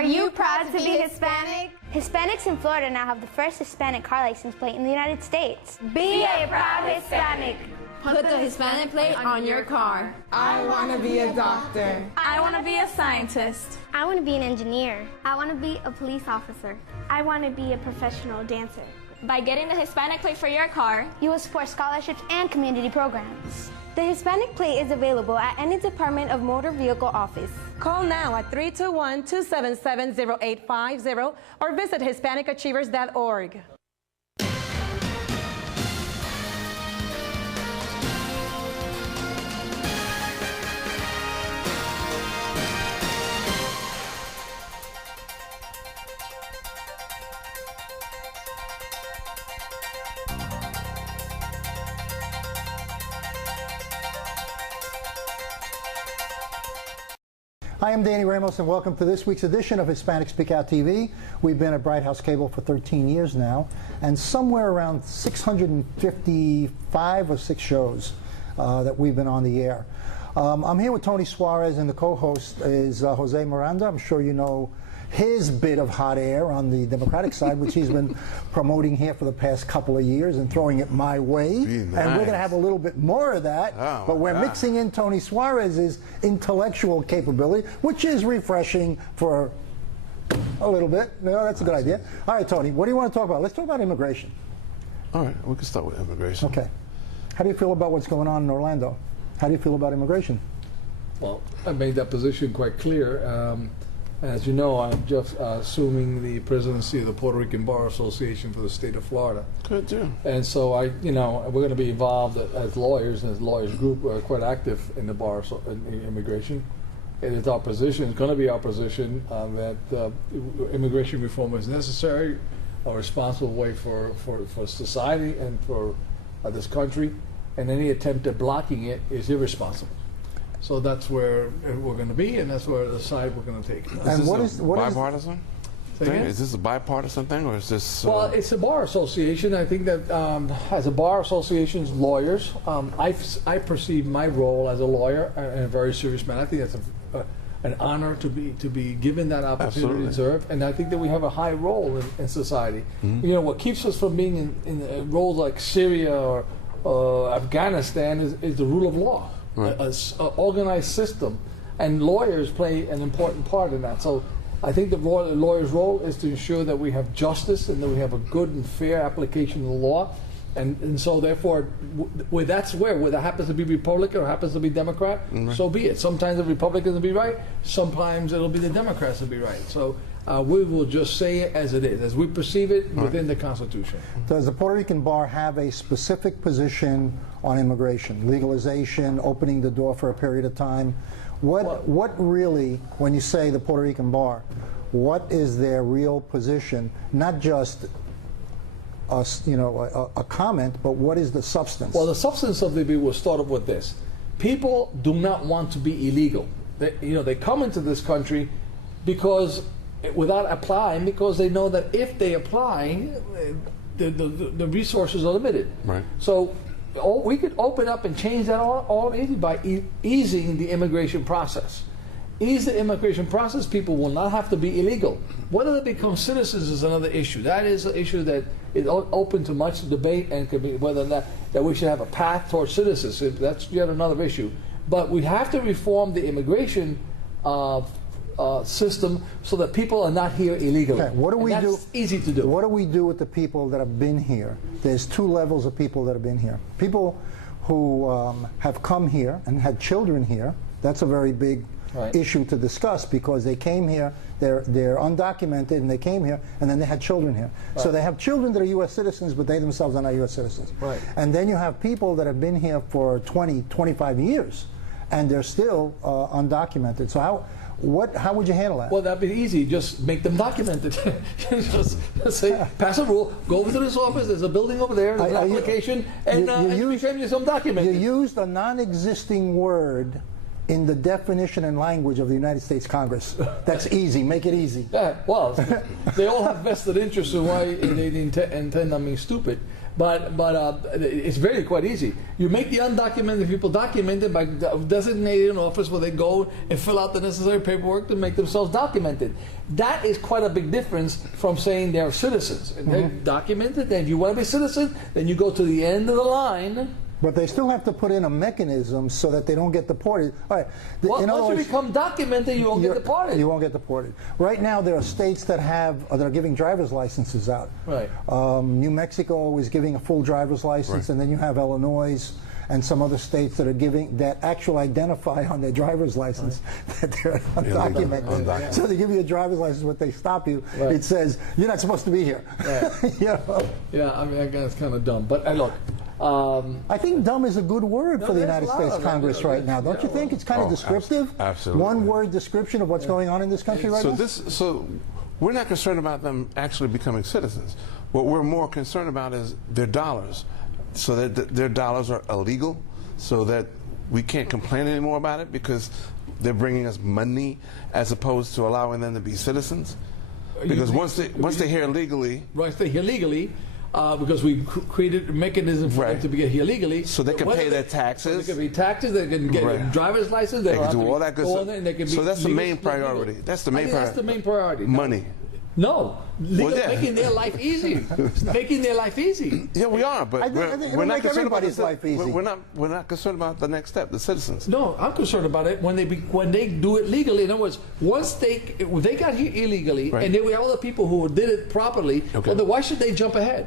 Are you proud to be Hispanic? Hispanics in Florida now have the first Hispanic car license plate in the United States. Be a proud Hispanic. Put the Hispanic plate on your car. I want to be a doctor. I want to be a scientist. I want to be an engineer. I want to be a police officer. I want to be a professional dancer. By getting the Hispanic plate for your car, you will support scholarships and community programs. The Hispanic plate is available at any Department of Motor Vehicle office. Call now at 321-277-0850 or visit HispanicAchievers.org. Hi, I'm Danny Ramos, and welcome to this week's edition of Hispanic Speak Out TV. We've been at Bright House Cable for 13 years now, and somewhere around 655 or 6 shows that we've been on the air. I'm here with Tony Suarez, and the co-host is Jose Miranda. I'm sure you know his bit of hot air on the Democratic side, which he's been promoting here for the past couple of years and throwing it my way. Nice. And we're going to have a little bit more of that, but we're mixing in Tony Suarez's intellectual capability, which is refreshing for a little bit. No, that's a good idea. All right, Tony, what do you want to talk about? Let's talk about immigration. All right, we can start with immigration. Okay. How do you feel about what's going on in Orlando? How do you feel about immigration? Well, I made that position quite clear. As you know, I'm just assuming the presidency of the Puerto Rican Bar Association for the state of Florida. Good, too. And so we're going to be involved as lawyers, and as lawyers group, we're quite active in the bar in immigration. It is our position, it's going to be our position that immigration reform is necessary, a responsible way for society and for this country, and any attempt at blocking it is irresponsible. So that's where we're going to be, and that's where the side we're going to take. And what is bipartisan thing? Is this a bipartisan thing, or is this? Well, it's a bar association. I think that as a bar association's lawyers, I perceive my role as a lawyer in a very serious manner. I think that's an honor to be given that opportunity to serve, and I think that we have a high role in society. Mm-hmm. You know, what keeps us from being in roles like Syria or Afghanistan is the rule of law. Right. An organized system, and lawyers play an important part in that. So I think the lawyer's role is to ensure that we have justice and that we have a good and fair application of the law. And so therefore, whether that happens to be Republican or happens to be Democrat, so be it. Sometimes the Republicans will be right, sometimes it'll be the Democrats will be right. So we will just say it as it is, as we perceive it within the Constitution. Does the Puerto Rican Bar have a specific position on immigration, legalization, opening the door for a period of time? What really, when you say the Puerto Rican Bar, what is their real position? Not just a comment, but what is the substance? Well, the substance of the bill will start off with this: people do not want to be illegal. They come into this country because without applying, because they know that if they apply, the resources are limited. Right. So we could open up and change that all easy by easing the immigration process. Ease the immigration process, people will not have to be illegal. Whether they become citizens is another issue. That is an issue that is open to much debate, and could be whether or not that we should have a path towards citizenship. That's yet another issue. But we have to reform the immigration system so that people are not here illegally. Okay, what do we do? Easy to do. What do we do with the people that have been here? There's 2 levels of people that have been here. People who have come here and had children here. That's a very big issue to discuss, because they came here, they're undocumented, and they came here, and then they had children here. Right. So they have children that are U.S. citizens, but they themselves are not U.S. citizens. Right. And then you have people that have been here for 20, 25 years, and they're still undocumented. So how would you handle that? Well, that'd be easy. Just make them documented. just say, pass a rule, go over to this office, there's a building over there, there's an application, and you some documented. You used a non-existing word in the definition and language of the United States Congress. That's easy. Make it easy. Well, they all have vested interests in why they intend on being stupid. But it's very quite easy. You make the undocumented people documented by designating an office where they go and fill out the necessary paperwork to make themselves documented. That is quite a big difference from saying they're citizens. They're documented, and if you want to be a citizen, then you go to the end of the line. But they still have to put in a mechanism so that they don't get deported. All right. Well, once you become documented, you won't get deported. You won't get deported. Right now, there are states that are giving driver's licenses out. Right. New Mexico is giving a full driver's license, and then you have Illinois and some other states that are giving that actually identify on their driver's license that they're undocumented. So they give you a driver's license, when they stop you, it says you're not supposed to be here. Right. You know? Yeah, I mean, I guess it's kind of dumb. But look. I think dumb is a good word for the United States Congress right now. Don't you think? It's kind of descriptive. Absolutely. One word description of what's going on in this country right now. So we're not concerned about them actually becoming citizens. What we're more concerned about is their dollars, so that their dollars are illegal, so that we can't complain anymore about it because they're bringing us money as opposed to allowing them to be citizens. Because once they're here legally, because we created a mechanism for them to be here legally. So they can pay their taxes. So they can pay taxes, they can get a driver's license, they can do all that good stuff. So that's the main priority. That's the main priority. That's the main priority. Money. No, making their life easy. Making their life easy. Yeah, we are, but we're not concerned about life easy. We're not concerned about the next step, the citizens. No, I'm concerned about it when they do it legally. In other words, once they got here illegally, and there were all the people who did it properly, well, then why should they jump ahead?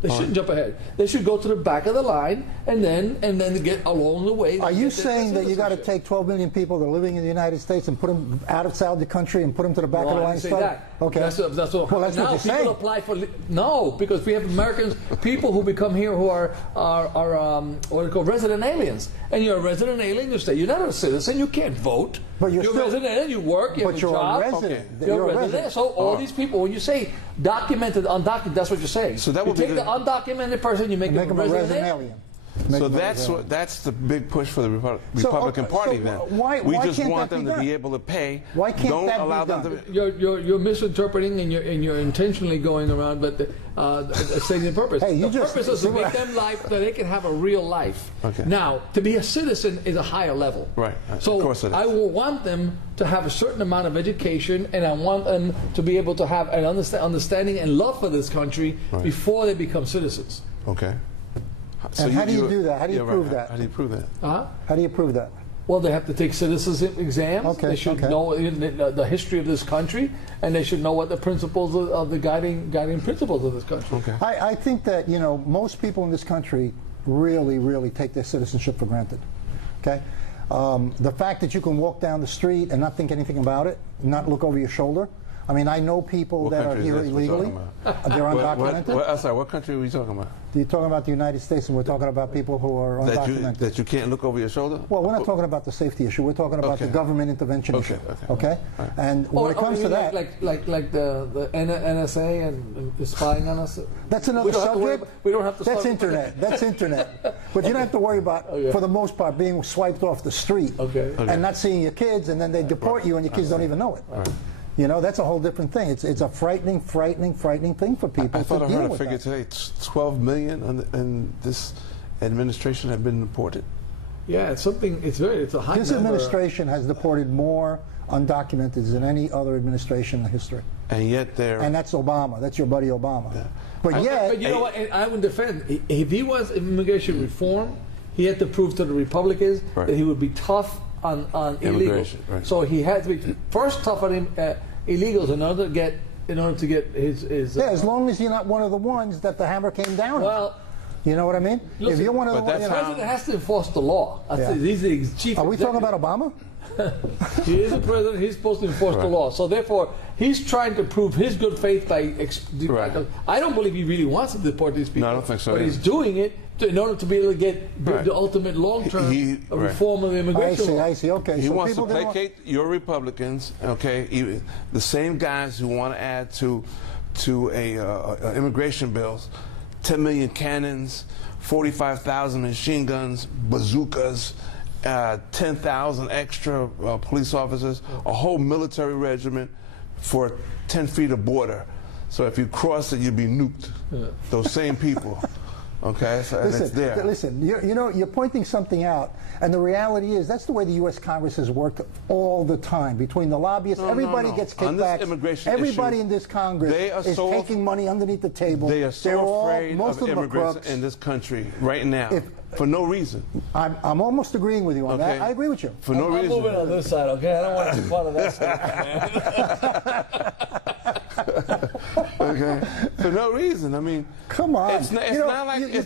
They shouldn't jump ahead. They should go to the back of the line and then get along the way. Are you saying that you got to take 12 million people that are living in the United States and put them outside the country and put them to the back of the line? I didn't say that. Okay. That's well, that's now what you're people saying. apply for because we have Americans, people who become here who are what are called resident aliens. And you're a resident alien. You say you're not a citizen. You can't vote. But you're still a resident alien. You work. You have a job. A resident. Okay. You're a resident. So all these people, when you say documented, undocumented, that's what you're saying. So that would you take the undocumented person, you make him a resident alien. So that's the big push for the Republican Party. Then we just want them to be able to pay. Why can't Don't that allow be them done? to. You're misinterpreting and you're intentionally going around, but stating the purpose. Hey, the purpose is to make them life that they can have a real life. Okay. Now, to be a citizen is a higher level. Right. So of course it is. I will want them to have a certain amount of education, and I want them to be able to have an understanding and love for this country before they become citizens. Okay. So and how do you do that? How do you prove that? How do you prove that? How do you prove that? Well, they have to take citizens exams. Okay, they should know the history of this country, and they should know what the principles of the guiding principles of this country. Okay. I think that most people in this country really take their citizenship for granted. Okay. The fact that you can walk down the street and not think anything about it, not look over your shoulder. I mean, I know people that are here illegally. They're undocumented. I'm sorry, what country are we talking about? You're talking about the United States, and we're talking about people who are undocumented. That you can't look over your shoulder? Well, we're not talking about the safety issue. We're talking about the government intervention issue. Okay? Right. And when it comes to that... Like the NSA and spying on us? That's another subject. We don't have to... That's internet. That's internet. But you don't have to worry about, for the most part, being swiped off the street and not seeing your kids, and then they deport you and your kids don't even know it. You know, that's a whole different thing. It's a frightening thing for people. I thought I heard a figure today. 12 million in this administration have been deported. Yeah, it's something. It's a high number. This administration has deported more undocumented than any other administration in history. And yet and that's Obama. That's your buddy Obama. Yeah. But you know what? I would defend. If he wants immigration reform, he had to prove to the Republicans that he would be tough on illegals. Right. So he had to be first tough on illegals in order to get his yeah, as long as you're not one of the ones that the hammer came down on. Well, you know what I mean? Listen, if you're one of the ones, the president has to enforce the law. He's the chief. Are we talking about Obama? He is the president. He's supposed to enforce the law. So therefore, he's trying to prove his good faith by. I don't believe he really wants to deport these people. No, I don't think so. But he's doing it in order to be able to get the ultimate long-term reform of the immigration law. I see. Okay. He wants to placate your Republicans. Okay, the same guys who want to add to immigration bills, 10 million cannons, 45,000 machine guns, bazookas. 10,000 extra police officers, a whole military regiment for 10 feet of border. So if you cross it, you'd be nuked. Those same people. Okay, so, and it's there. Listen, you're pointing something out, and the reality is that's the way the U.S. Congress has worked all the time. Between the lobbyists, everybody gets kickbacks. Everybody in this Congress is taking money underneath the table. They are so afraid of immigrants in this country right now. For no reason. I'm almost agreeing with you on that. I agree with you. For no reason. I'm moving on this side, okay? I don't want to be part of that side, man. Okay. For no reason. I mean, come on. It's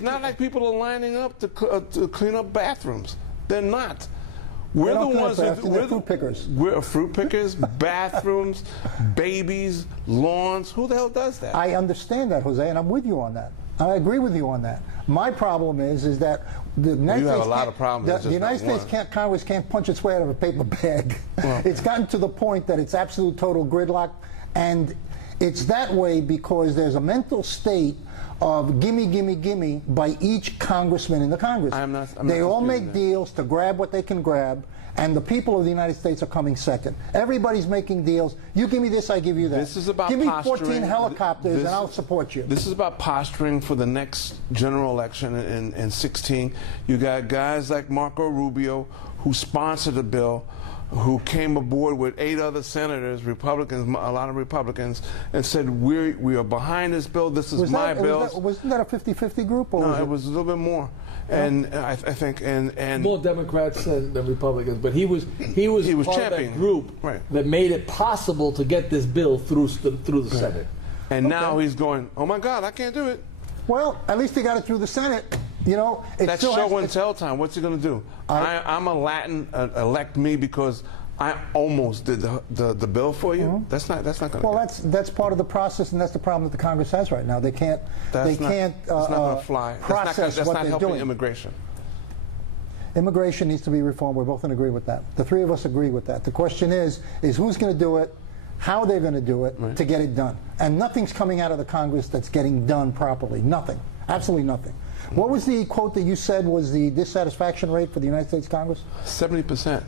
not like people are lining up to clean up bathrooms. They're not. We're the ones that we're fruit pickers. We're fruit pickers, bathrooms, babies, lawns. Who the hell does that? I understand that, Jose, and I'm with you on that. I agree with you on that. My problem is that the United States have a lot of problems. The United States Congress can't punch its way out of a paper bag. Well, it's gotten to the point that it's absolute total gridlock, and it's that way because there's a mental state of gimme, gimme, gimme by each congressman in the Congress. They all make deals to grab what they can grab, and the people of the United States are coming second. Everybody's making deals. You give me this, I give you that. This is about give me posturing. 14 helicopters, and I'll support you. This is about posturing for the next general election in 16. You got guys like Marco Rubio, who sponsored the bill, who came aboard with 8 other senators, Republicans, a lot of Republicans, and said, we are behind this bill, this is my bill. Wasn't that a 50-50 group? Or no, it was a little bit more. And I think, and more Democrats than Republicans, but he was part of that group that made it possible to get this bill through the Senate. And now he's going, oh my God, I can't do it. Well, at least he got it through the Senate. You know, that's show and tell time. What's he going to do? I'm a Latin. Elect me because I almost did the bill for you. That's not going to. Well, that's part of the process, and that's the problem that the Congress has right now. They can't. It's not going to fly. Process that's what not they're helping doing. Immigration. Immigration needs to be reformed. We're both in agreement with that. The 3 of us agree with that. The question is who's going to do it, how they're going to do it to get it done. And nothing's coming out of the Congress that's getting done properly. Nothing. Absolutely nothing. What was the quote that you said was the dissatisfaction rate for the United States Congress? 70%.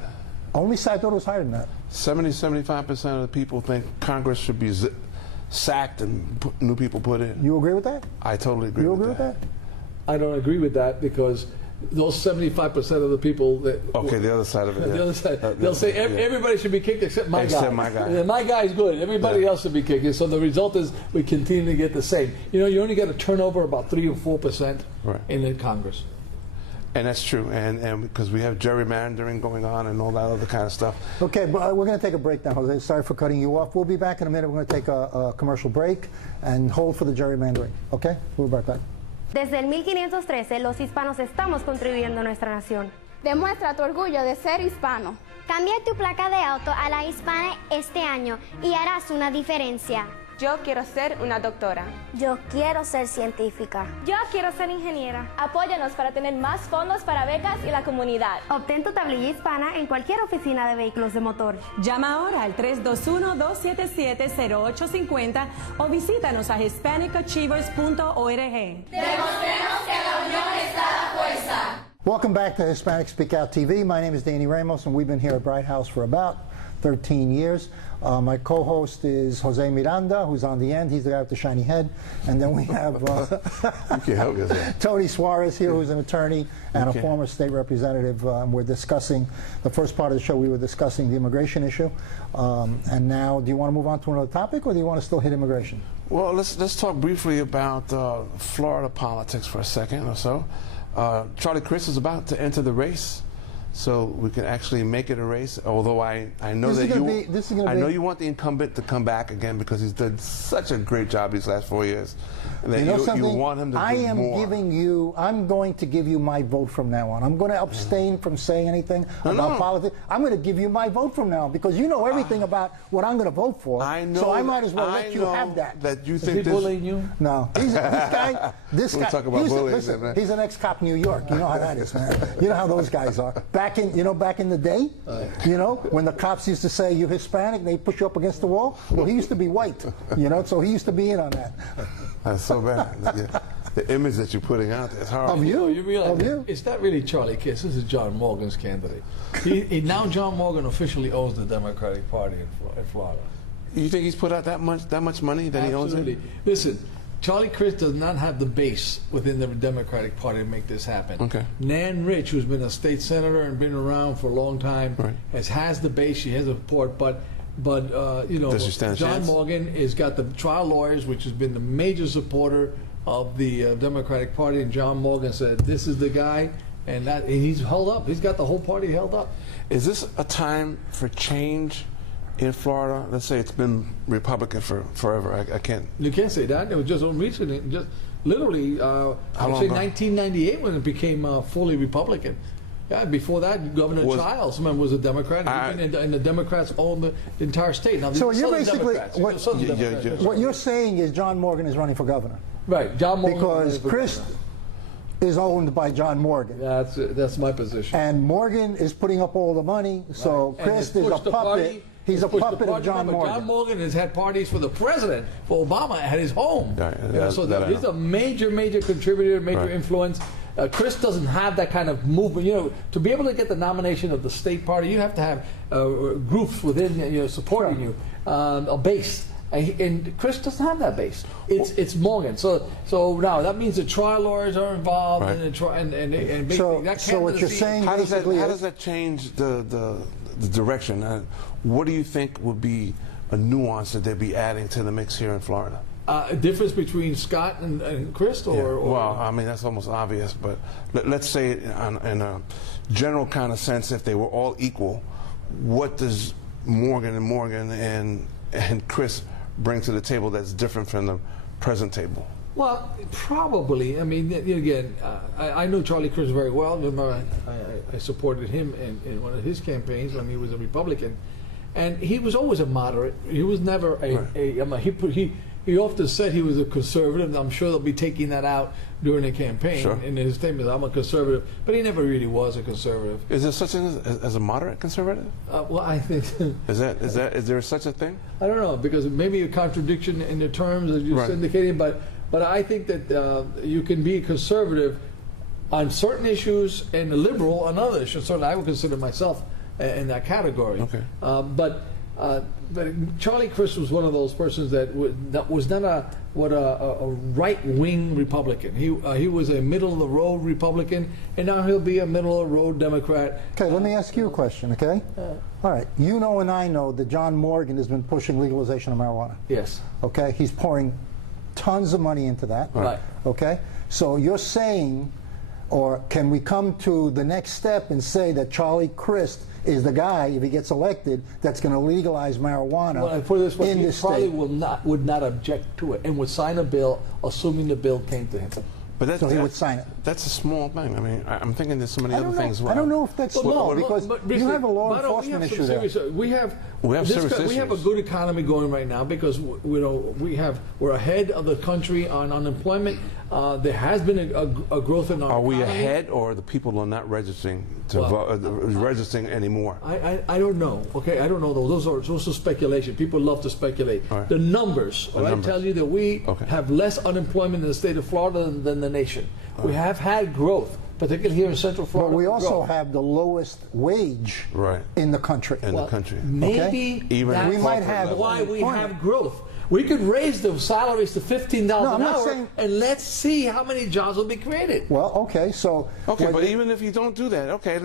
Only I thought it was higher than that. 75% of the people think Congress should be sacked and new people put in. You agree with that? I totally agree with that. You agree with that? I don't agree with that because those 75% of the people that... Okay, the other side of it. The other side. They'll say everybody should be kicked except my guy. Except my guy. And my guy's good. Everybody else should be kicked. So the result is we continue to get the same. You know, you only get a turnover about 3 or 4% in the Congress. And that's true, and because we have gerrymandering going on and all that other kind of stuff. Okay, but we're going to take a break now, Jose. Sorry for cutting you off. We'll be back in a minute. We're going to take a commercial break and hold for the gerrymandering. Okay? We'll be right back. Desde el 1513, los hispanos estamos contribuyendo a nuestra nación. Demuestra tu orgullo de ser hispano. Cambia tu placa de auto a la hispana este año y harás una diferencia. Yo quiero ser una doctora. Yo quiero ser científica. Yo quiero ser ingeniera. Apóyanos para tener más fondos para becas y la comunidad. Obtén tu tablilla hispana en cualquier oficina de vehículos de motor. Llama ahora al 321-277-0850 o visítanos a hispanicachievers.org. Demostremos que la unión está a la fuerza. Welcome back to Hispanic Speak Out TV. My name is Danny Ramos, and we've been here at Bright House for about 13 years. My co-host is Jose Miranda, who's on the end. He's the guy with the shiny head. And then we have You can help yourself. Tony Suarez here, who's an attorney and a former state representative. We're discussing, the first part of the show, we were discussing the immigration issue. And now, do you want to move on to another topic, or do you want to still hit immigration? Well, let's talk briefly about Florida politics for a second or so. Charlie Crist is about to enter the race. So we can actually make it a race. Although I know that you want the incumbent to come back again because he's done such a great job these last 4 years. And that you want him to do more. I'm going to give you my vote from now on. I'm going to abstain from saying anything about politics. I'm going to give you my vote from now on because you know everything about what I'm going to vote for. I know. So I might as well let you have that. That you think is he bullying you? No. This guy. We'll talk about bullying. Listen, he's an ex-cop in New York. You know how that is, man. You know how those guys are. Back in the day, when the cops used to say you're Hispanic, they push you up against the wall. Well, he used to be white, so he used to be in on that. That's so bad. The image that you're putting out there is horrible. Of you? You realize it's not really Charlie Crist. This is John Morgan's candidate. Now John Morgan officially owns the Democratic Party in Florida. You think he's put out that much money that he owns it? Listen, Charlie Crist does not have the base within the Democratic Party to make this happen. Okay. Nan Rich, who's been a state senator and been around for a long time, has the base. She has the support, but you know, Does she stand a John chance? Morgan has got the trial lawyers, which has been the major supporter of the Democratic Party, and John Morgan said, "This is the guy," and he's held up. He's got the whole party held up. Is this a time for change in Florida? Let's say it's been Republican for forever. I can't. You can't say that. It was just recently, just literally, How I long would say ago? 1998 when it became fully Republican. Yeah, before that, Governor Childs, remember, was a Democrat, and the Democrats owned the entire state. Now, So you're Southern basically Democrats. what you're saying is John Morgan is running for governor. Right, John Morgan. Because Crist is owned by John Morgan. That's my position. And Morgan is putting up all the money, so And Crist he's is a pushed the puppet. party- He's a pushed the puppet of party. John Remember, Morgan. John Morgan has had parties for the president, for Obama at his home. So that I he's a major contributor, major influence. Crist doesn't have that kind of movement. You know, to be able to get the nomination of the state party, you have to have groups within supporting you, a base. And Crist doesn't have that base. It's Morgan. So now that means the trial lawyers are involved, Right. and basically that So what you're candidacy- saying How does basically that change the direction? What do you think would be a nuance that they'd be adding to the mix here in Florida? A difference between Scott and Crist, or Well, I mean, that's almost obvious, but let's say it in a general kind of sense, if they were all equal, what does Morgan and Crist bring to the table that's different from the present table? Well, probably. I mean, again, I know Charlie Crist very well. Remember, I supported him in one of his campaigns when he was a Republican, and he was always a moderate. He was never he often said he was a conservative. I'm sure they'll be taking that out during the campaign. Sure. In his statement, I'm a conservative, but he never really was a conservative. Is there such thing as a moderate conservative? Well, I think Is there such a thing? I don't know, because it may be a contradiction in the terms that you're indicating, but I think that you can be conservative on certain issues and a liberal on other issues. Certainly, I would consider myself in that category. Okay. But Charlie Crist was one of those persons that was not a right-wing Republican. He was a middle-of-the-road Republican, and now he'll be a middle-of-the-road Democrat. Okay, let me ask you a question, okay? All right, you know and I know that John Morgan has been pushing legalization of marijuana. Yes. Okay, he's pouring tons of money into that. Right. Okay, so you're saying, or can we come to the next step and say that Charlie Crist is the guy, if he gets elected, that's going to legalize marijuana Well, I put it this way, in he this probably state? would not object to it and would sign a bill, assuming the bill came to him. But So he would sign it. That's a small thing. I mean, I'm thinking there's so many other things. I don't know if that's small, because you have a law But enforcement issue there. We have serious we have a issues. good economy going right now because we're ahead of the country on unemployment. There has been a growth in our Are we economy. ahead, or the people are not registering to registering anymore? I don't know. Okay, I don't know. Those are speculation. People love to speculate. All right. The numbers. The numbers. Tell you that we have less unemployment in the state of Florida than the nation. We have had growth, particularly here in Central Florida. But we also have the lowest wage in the country. Maybe Even that's we might have why we have growth. We could raise the salaries to $15 an hour, and let's see how many jobs will be created. Well, okay, so... Okay, but even if you don't do that, okay,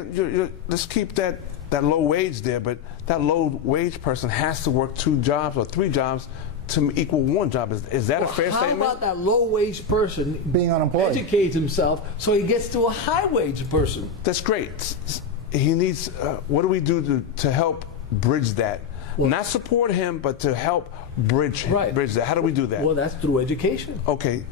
let's keep that low wage there, but that low wage person has to work 2 jobs or 3 jobs to equal 1 job. Is that a fair statement? How about that low wage person being unemployed, educates himself so he gets to a high wage person? That's great. He needs, what do we do to help bridge that? Not support him, but to help bridge that. How do we do that? Well, that's through education. Okay.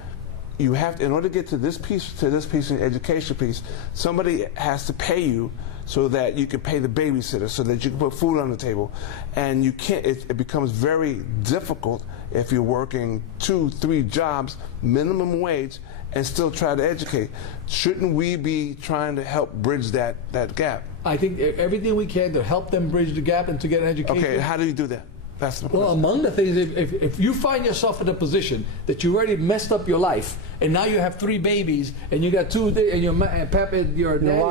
You have to, in order to get to this piece in the education piece, somebody has to pay you so that you can pay the babysitter, so that you can put food on the table. And you can't, it becomes very difficult if you're working 2-3 jobs, minimum wage, and still try to educate. Shouldn't we be trying to help bridge that gap? I think everything we can to help them bridge the gap and to get an education. Okay, how do you do that? That's the Well, among the things, if you find yourself in a position that you already messed up your life and now you have 3 babies, and you got 2, and your daddy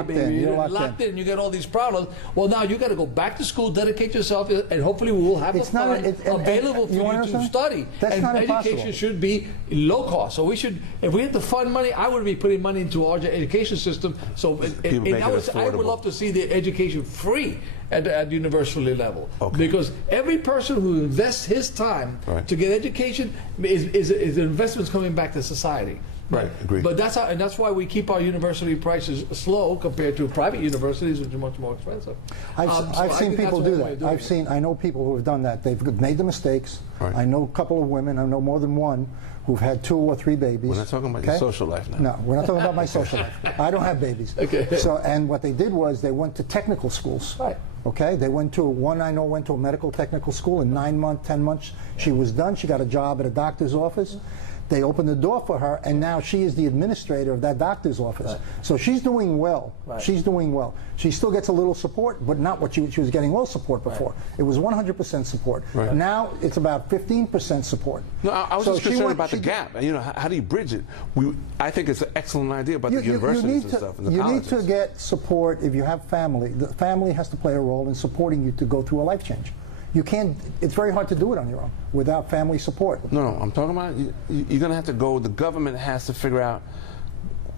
baby, you're locked in, you got all these problems. Well, now you got to go back to school, dedicate yourself, and hopefully we will have the fund available for you to study. That's not impossible. Education should be low cost. So we should, if we had to fund money, I would be putting money into our education system. So I would love to see the education free at university level, because every person who invests his time to get education is investments coming back to society. Right, agree. But that's why we keep our university prices slow compared to private universities, which are much more expensive. I've seen people do that. I know people who have done that. They've made the mistakes. Right. I know a couple of women. I know more than one who've had 2 or 3 babies. We're not talking about your social life now. No, we're not talking about my social life. I don't have babies. Okay. So, and what they did was they went to technical schools. Right. Okay, they went to one I know went to a medical technical school. In 9 months, 10 months, she was done. She got a job at a doctor's office. They opened the door for her, and now she is the administrator of that doctor's office. Right. So she's doing well. Right. She's doing well. She still gets a little support, but not what she was getting well support before. Right. It was 100% support. Right. Now it's about 15% support. No, I was just concerned about the gap. You know, how do you bridge it? I think it's an excellent idea about the universities and stuff and the colleges. You need to get support if you have family. The family has to play a role in supporting you to go through a life change. You can't, it's very hard to do it on your own without family support. No, I'm talking about you're going to have to go, the government has to figure out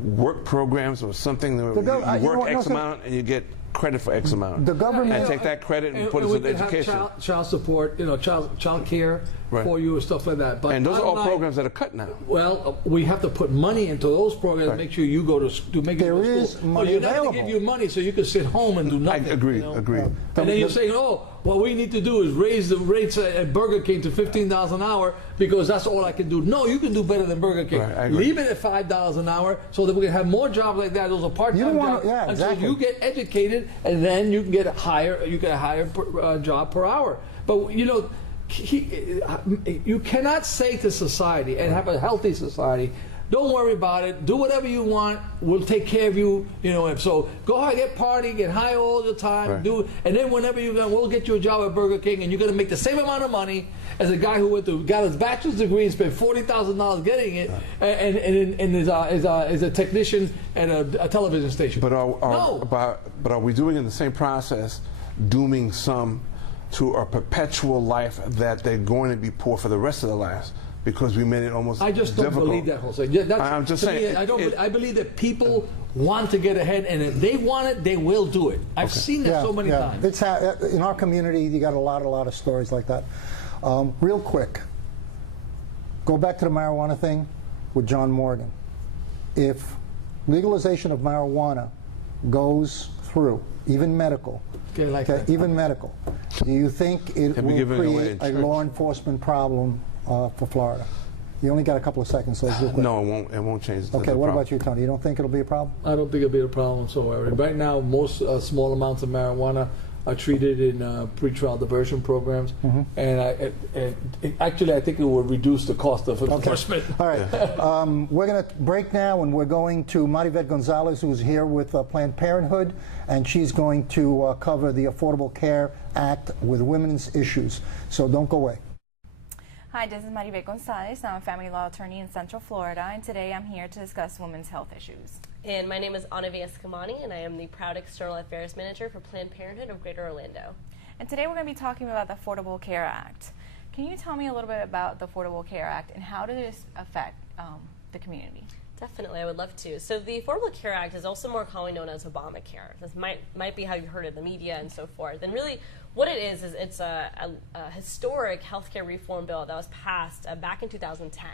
work programs or something. You work X amount and you get credit for X amount. The government and take that credit and put it into education. Child support, child care for you and stuff like that. But and those are all programs that are cut now. Well, we have to put money into those programs to make sure you go to make it to school. Money available. You're not going to give you money so you can sit home and do nothing. I agree, agree. And then you're saying, oh, what we need to do is raise the rates at Burger King to $15 an hour because that's all I can do. No, you can do better than Burger King. Right, leave it at $5 an hour so that we can have more jobs like that. Those are part-time jobs. Yeah, exactly. Until you get educated, and then you can get a higher job per hour. But you know, you cannot say to society and have a healthy society, don't worry about it. Do whatever you want. We'll take care of you. You know. So go ahead, get party, get high all the time. Right. And then whenever we'll get you a job at Burger King, and you're going to make the same amount of money as a guy who got his bachelor's degree and spent $40,000 getting it, and is a technician at a television station. But are we doing in the same process, dooming some to a perpetual life that they're going to be poor for the rest of their lives? Because we made it almost I just don't difficult. Believe that, Jose. Yeah, I'm just saying. I believe that people want to get ahead, and if they want it, they will do it. I've seen that so many times. It's in our community, you got a lot of stories like that. Real quick, go back to the marijuana thing with John Morgan. If legalization of marijuana goes through, even medical, even medical, do you think it will create a law enforcement problem for Florida? You only got a couple of seconds, so let's do it quick. No, it won't change. Okay, what about you, Tony? You don't think it'll be a problem? I don't think it'll be a problem whatsoever. Right now, most small amounts of marijuana are treated in pretrial diversion programs, and actually I think it will reduce the cost of enforcement. All right, we're going to break now, and we're going to Maribeth Gonzalez, who's here with Planned Parenthood, and she's going to cover the Affordable Care Act with women's issues. So don't go away. Hi, this is Maribeth Gonzalez. I'm a family law attorney in Central Florida, and today I'm here to discuss women's health issues. And my name is Anavi Escamani, and I am the proud External Affairs Manager for Planned Parenthood of Greater Orlando. And today we're going to be talking about the Affordable Care Act. Can you tell me a little bit about the Affordable Care Act and how does this affect the community? Definitely, I would love to. So the Affordable Care Act is also more commonly known as Obamacare. This might be how you heard it in the media and so forth. And really, what it is it's a historic healthcare reform bill that was passed back in 2010.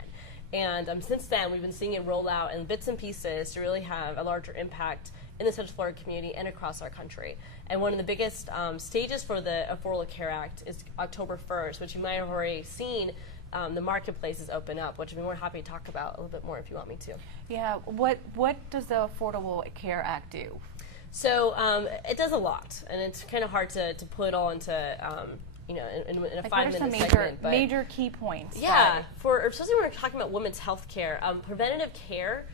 And since then, we've been seeing it roll out in bits and pieces to really have a larger impact in the Central Florida community and across our country. And one of the biggest stages for the Affordable Care Act is October 1st, which you might have already seen. The marketplaces open up, which I'd be more happy to talk about a little bit more if you want me to. Yeah, what does the Affordable Care Act do? So it does a lot, and it's kind of hard to put it all into in a 5-minute segment. But major key points. Yeah, especially when we're talking about women's health care, preventative care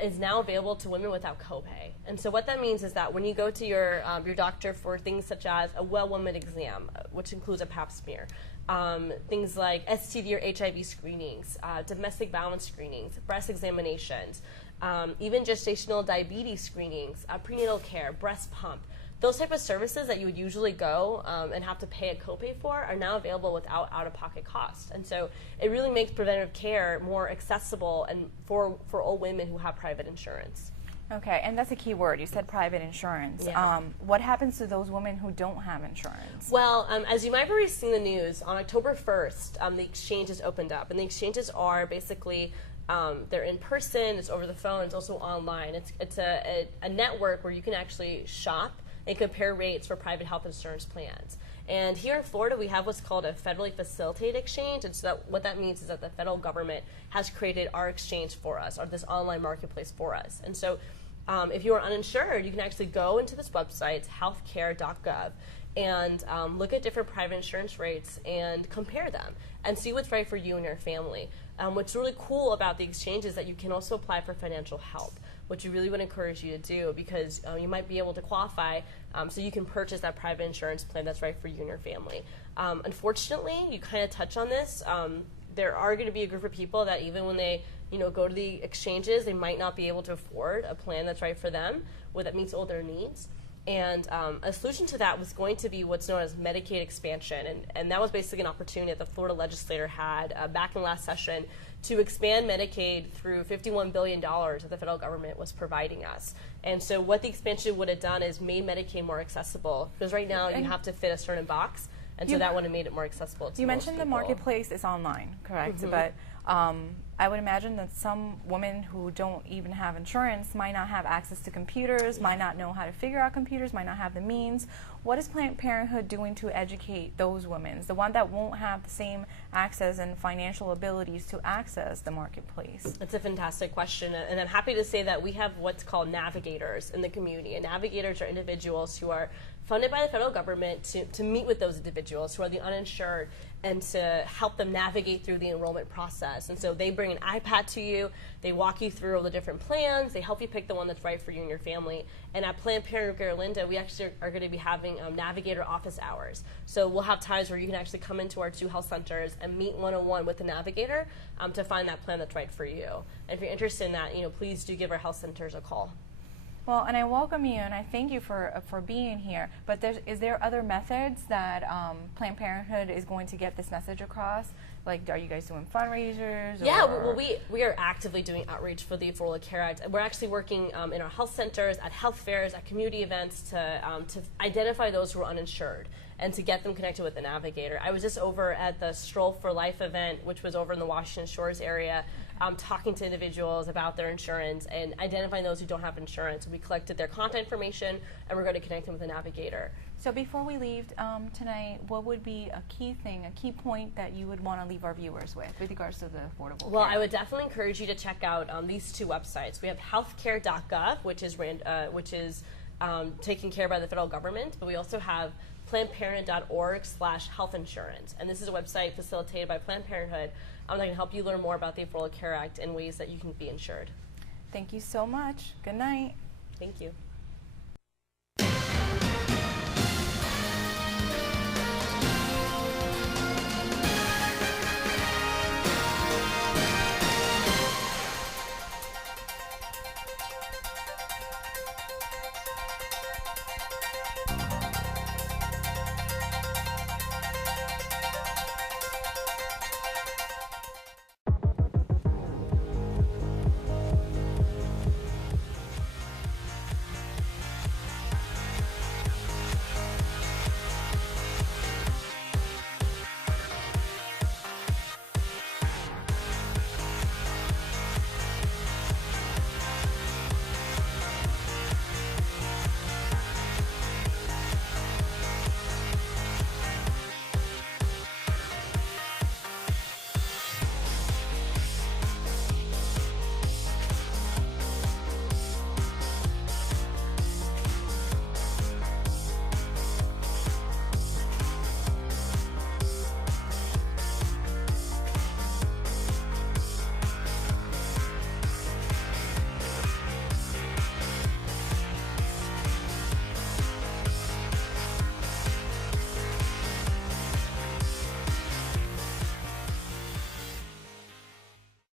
is now available to women without copay. And so what that means is that when you go to your doctor for things such as a well woman exam, which includes a pap smear, things like STD or HIV screenings, domestic violence screenings, breast examinations, even gestational diabetes screenings, prenatal care, breast pump. Those type of services that you would usually go and have to pay a copay for are now available without out-of-pocket cost. And so it really makes preventative care more accessible and for all women who have private insurance. Okay, and that's a key word. You said private insurance. Yeah. What happens to those women who don't have insurance? Well, as you might have already seen the news, on October 1st, the exchanges opened up. And the exchanges are basically, they're in person, it's over the phone, it's also online. It's a network where you can actually shop and compare rates for private health insurance plans. And here in Florida, we have what's called a federally facilitated exchange. And so what that means is that the federal government has created our exchange for us, or this online marketplace for us. And so if you are uninsured, you can actually go into this website, it's healthcare.gov, and look at different private insurance rates and compare them and see what's right for you and your family. What's really cool about the exchange is that you can also apply for financial help, which we really would encourage you to do, because you might be able to qualify so you can purchase that private insurance plan that's right for you and your family. Unfortunately, you kind of touch on this, there are going to be a group of people that even when they go to the exchanges, they might not be able to afford a plan that's right for them, or that meets all their needs. And a solution to that was going to be what's known as Medicaid expansion. And that was basically an opportunity that the Florida legislator had back in last session to expand Medicaid through $51 billion that the federal government was providing us. And so what the expansion would have done is made Medicaid more accessible, because right now you have to fit a certain box. And so that would have made it more accessible to You most mentioned people. the marketplace is online, correct? But I would imagine that some women who don't even have insurance might not have access to computers, might not know how to figure out computers, might not have the means. What is Planned Parenthood doing to educate those women, the one that won't have the same access and financial abilities to access the marketplace? That's a fantastic question, and I'm happy to say that we have what's called navigators in the community. And navigators are individuals who are funded by the federal government to meet with those individuals who are the uninsured and to help them navigate through the enrollment process. And so they bring an iPad to you, they walk you through all the different plans, they help you pick the one that's right for you and your family. And at Planned Parenthood of Garolinda, we actually are going to be having navigator office hours. So we'll have times where you can actually come into our 2 health centers and meet one-on-one with the navigator to find that plan that's right for you. And if you're interested in that, please do give our health centers a call. Well, and I welcome you, and I thank you for being here. But is there other methods that Planned Parenthood is going to get this message across? Like, are you guys doing fundraisers? Yeah, well, we are actively doing outreach for the Affordable Care Act. We're actually working in our health centers, at health fairs, at community events to identify those who are uninsured and to get them connected with the navigator. I was just over at the Stroll for Life event, which was over in the Washington Shores area, talking to individuals about their insurance and identifying those who don't have insurance. We collected their contact information, and we're going to connect them with a navigator. So before we leave tonight, what would be a key thing, a key point that you would want to leave our viewers with regards to the Affordable Well, Care? I would definitely encourage you to check out these 2 websites. We have healthcare.gov, which is taken care of by the federal government, but we also have PlannedParenthood.org/health insurance. And this is a website facilitated by Planned Parenthood that can help you learn more about the Affordable Care Act and ways that you can be insured. Thank you so much. Good night. Thank you.